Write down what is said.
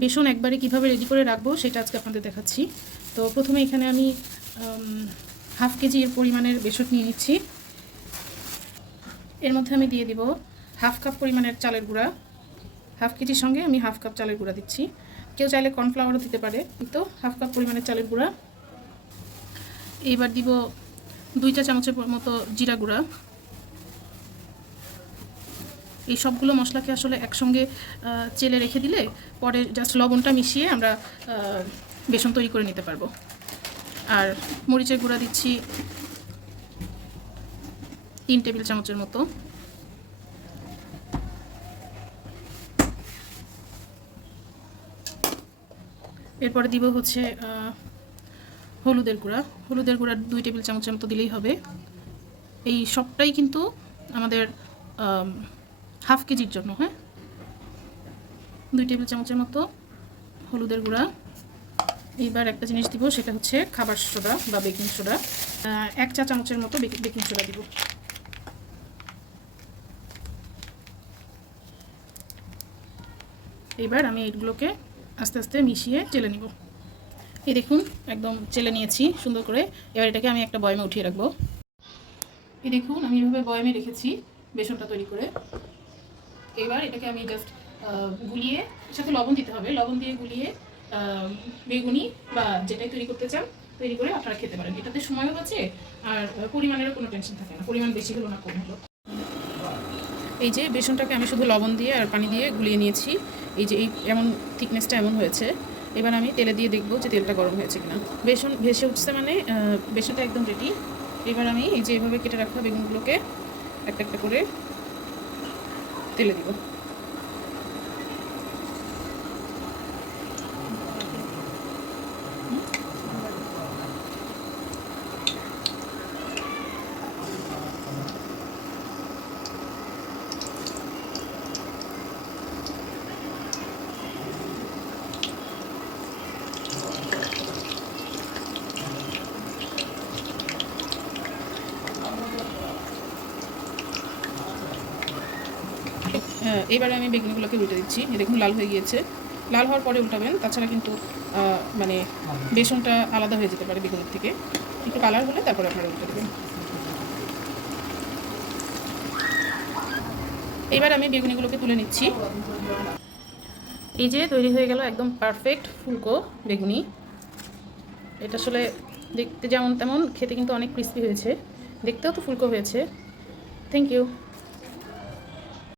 বেসন একবারে কীভাবে রেডি করে রাখব সেটা আজকে আপনাদের দেখাচ্ছি। তো প্রথমে এখানে আমি হাফ কেজির পরিমাণের বেসন নিয়ে নিচ্ছি। এর মধ্যে আমি দিয়ে দিব হাফ কাপ পরিমাণের চালের গুঁড়া। হাফ কেজির সঙ্গে আমি হাফ কাপ চালের গুঁড়া দিচ্ছি। কেউ চাইলে কর্নফ্লাওয়ারও দিতে পারে, কিন্তু হাফ কাপ পরিমাণের চালের গুঁড়া। এইবার দিব দুই চা চামচের মতো জিরা গুঁড়া। এই সবগুলো মশলাকে আসলে একসঙ্গে চেলে রেখে দিলে পরে জাস্ট লবণটা মিশিয়ে আমরা বেসন তৈরি করে নিতে পারব। আর মরিচের গুঁড়া দিচ্ছি তিন টেবিল চামচের মতো। এরপরে দিব হচ্ছে হলুদের গুঁড়া। হলুদের গুঁড়া দুই টেবিল চামচের মতো দিলেই হবে। এই সবটাই কিন্তু আমাদের হাফ কেজির জন্য হ্যাঁ? দুই টেবিল চামচের মতো হলুদের গুঁড়া। এইবার একটা জিনিস দিব, সেটা হচ্ছে খাবার সোডা বা বেকিং সোডা। এক চা চামচের মতো বেকিং সোডা দিব। এবার আমি এইগুলোকে আস্তে আস্তে মিশিয়ে চেলে নিব। এই দেখুন, একদম চেলে নিয়েছি, সুন্দর করে। এবার এটাকে আমি একটা বয়মে উঠিয়ে রাখব। এই দেখুন, আমি এভাবে বয়মে রেখেছি বেসনটা তৈরি করে। এবার এটাকে আমি জাস্ট গুলিয়ে সাথে লবণ দিতে হবে। লবণ দিয়ে গুলিয়ে বেগুনি বা যেটাই তৈরি করতে চান তৈরি করে আপনারা খেতে পারেন। এটাতে সময়ও বাঁচে আর পরিমাণেরও কোনো টেনশন থাকে না। পরিমাণ বেশি হলো না, কম হলো। এই যে বেসনটাকে আমি শুধু লবণ দিয়ে আর পানি দিয়ে গুলিয়ে নিয়েছি। এই যে এই এমন থিকনেসটা এমন হয়েছে। এবার আমি তেলে দিয়ে দেখব যে তেলটা গরম হয়েছে কিনা। বেসন ভেসে উঠছে মানে বেসনটা একদম রেডি এবার আমি এই যে এভাবে কেটে রাখা বেগুনগুলোকে একটা একটা করে তেলে দিব হ্যাঁ, এবারে আমি বেগুনগুলোকে উল্টে দিচ্ছি। দেখুন, লাল হয়ে গিয়েছে। লাল হওয়ার পরে উল্টাবেন। তাছাড়া কিন্তু মানে বেসনটা আলাদা হয়ে যেতে পারে বেগুনের থেকে। একটু কালার হলে তারপরে আপনারা উল্টে দেবেন। এবার আমি বেগুনিগুলোকে তুলে নিচ্ছি। এই যে তৈরি হয়ে গেল একদম পারফেক্ট ফুলকো বেগুনি। এটা আসলে দেখতে যেমন তেমন, খেতে কিন্তু অনেক ক্রিস্পি হয়েছে। দেখতেও তো ফুলকো হয়েছে। Thank you